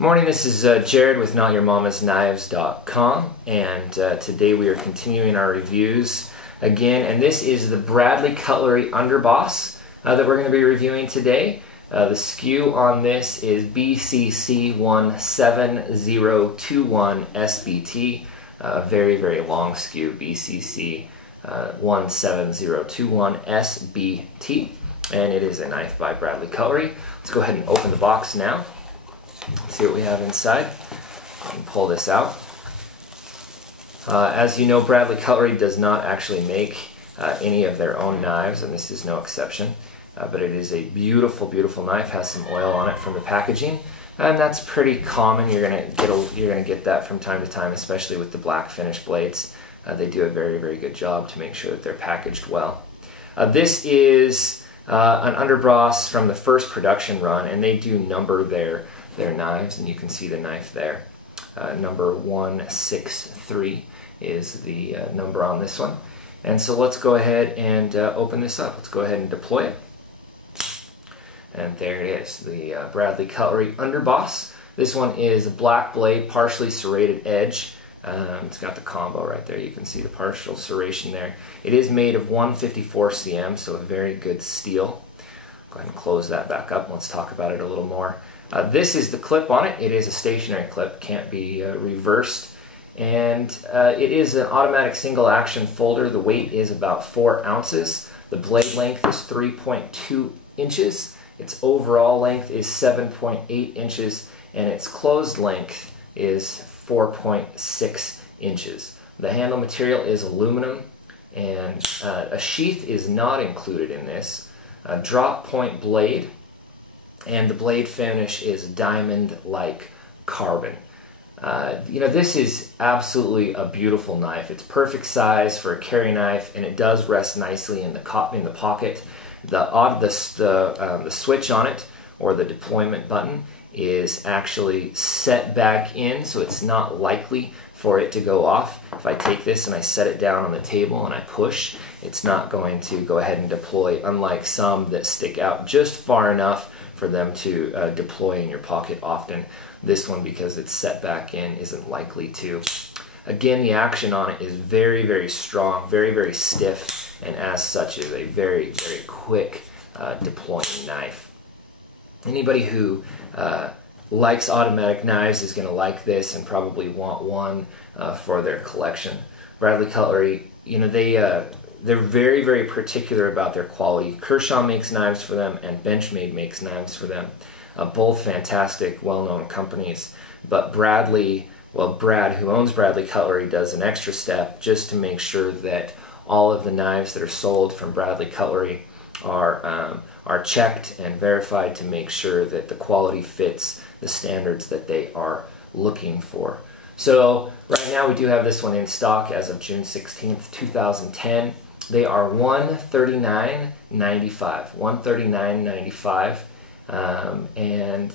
Morning, this is Jared with notyourmamasknives.com, and today we are continuing our reviews again, and this is the Bradley Cutlery Underboss that we're going to be reviewing today. The SKU on this is BCC17021SBT, very, very long SKU, BCC17021SBT, and it is a knife by Bradley Cutlery. Let's go ahead and open the box now. Let's see what we have inside. And pull this out. As you know, Bradley Cutlery does not actually make any of their own knives, and this is no exception. But it is a beautiful, beautiful knife. Has some oil on it from the packaging, and that's pretty common. You're gonna get that from time to time, especially with the black finish blades. They do a very, very good job to make sure that they're packaged well. This is an underboss from the first production run, and they do number their knives, and you can see the knife there. Number 163 is the number on this one. And so let's go ahead and open this up. Let's go ahead and deploy it. And there it is, the Bradley Cutlery Underboss. This one is a black blade, partially serrated edge. It's got the combo right there. You can see the partial serration there. It is made of 154 cm, so a very good steel. Go ahead and close that back up. Let's talk about it a little more. This is the clip on it. It is a stationary clip, can't be reversed. And it is an automatic single action folder. The weight is about 4 ounces. The blade length is 3.2 inches. Its overall length is 7.8 inches. And its closed length is 4.6 inches. The handle material is aluminum, and a sheath is not included in this. A drop point blade, and the blade finish is diamond-like carbon. This is absolutely a beautiful knife. It's perfect size for a carry knife, and it does rest nicely in the pocket. The switch on it, or the deployment button, is actually set back in, so it's not likely for it to go off. If I take this and I set it down on the table and I push, it's not going to go ahead and deploy, unlike some that stick out just far enough for them to deploy in your pocket often. This one, because it's set back in, isn't likely to. Again, the action on it is very, very strong, very, very stiff, and as such is a very, very quick deploying knife. Anybody who likes automatic knives is going to like this and probably want one for their collection. Bradley Cutlery, they're very, very particular about their quality. Kershaw makes knives for them, and Benchmade makes knives for them. Both fantastic, well-known companies. But Brad, who owns Bradley Cutlery, does an extra step just to make sure that all of the knives that are sold from Bradley Cutlery are checked and verified to make sure that the quality fits the standards that they are looking for. So right now we do have this one in stock as of June 16th, 2010. They are $139.95. $139.95, and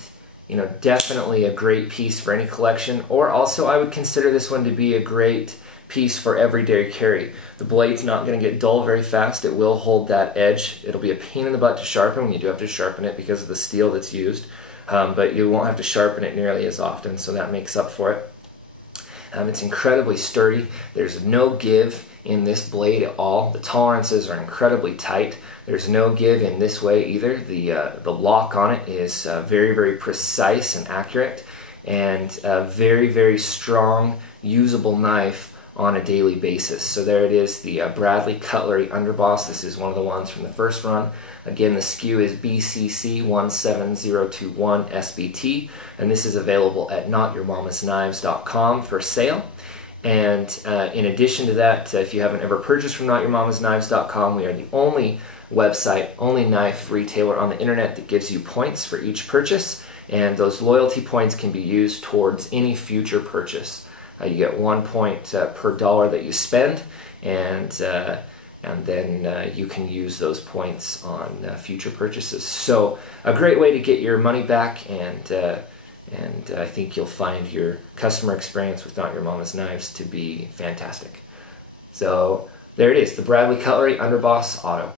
definitely a great piece for any collection. Or also, I would consider this one to be a great piece for everyday carry. The blade's not going to get dull very fast. It will hold that edge. It'll be a pain in the butt to sharpen when you do have to sharpen it because of the steel that's used, but you won't have to sharpen it nearly as often, so that makes up for it. It's incredibly sturdy. There's no give in this blade at all. The tolerances are incredibly tight. There's no give in this way either. The lock on it is very, very precise and accurate, and a very, very strong, usable knife on a daily basis. So there it is, the Bradley Cutlery Underboss. This is one of the ones from the first run. Again, the SKU is BCC17021SBT, and this is available at notyourmamasknives.com for sale. And in addition to that, if you haven't ever purchased from notyourmamasknives.com, we are the only website, only knife retailer on the internet that gives you points for each purchase, and those loyalty points can be used towards any future purchase. You get 1 point per dollar that you spend, and then you can use those points on future purchases. So a great way to get your money back, and I think you'll find your customer experience with Not Your Mama's Knives to be fantastic. So there it is, the Bradley Cutlery Underboss Auto.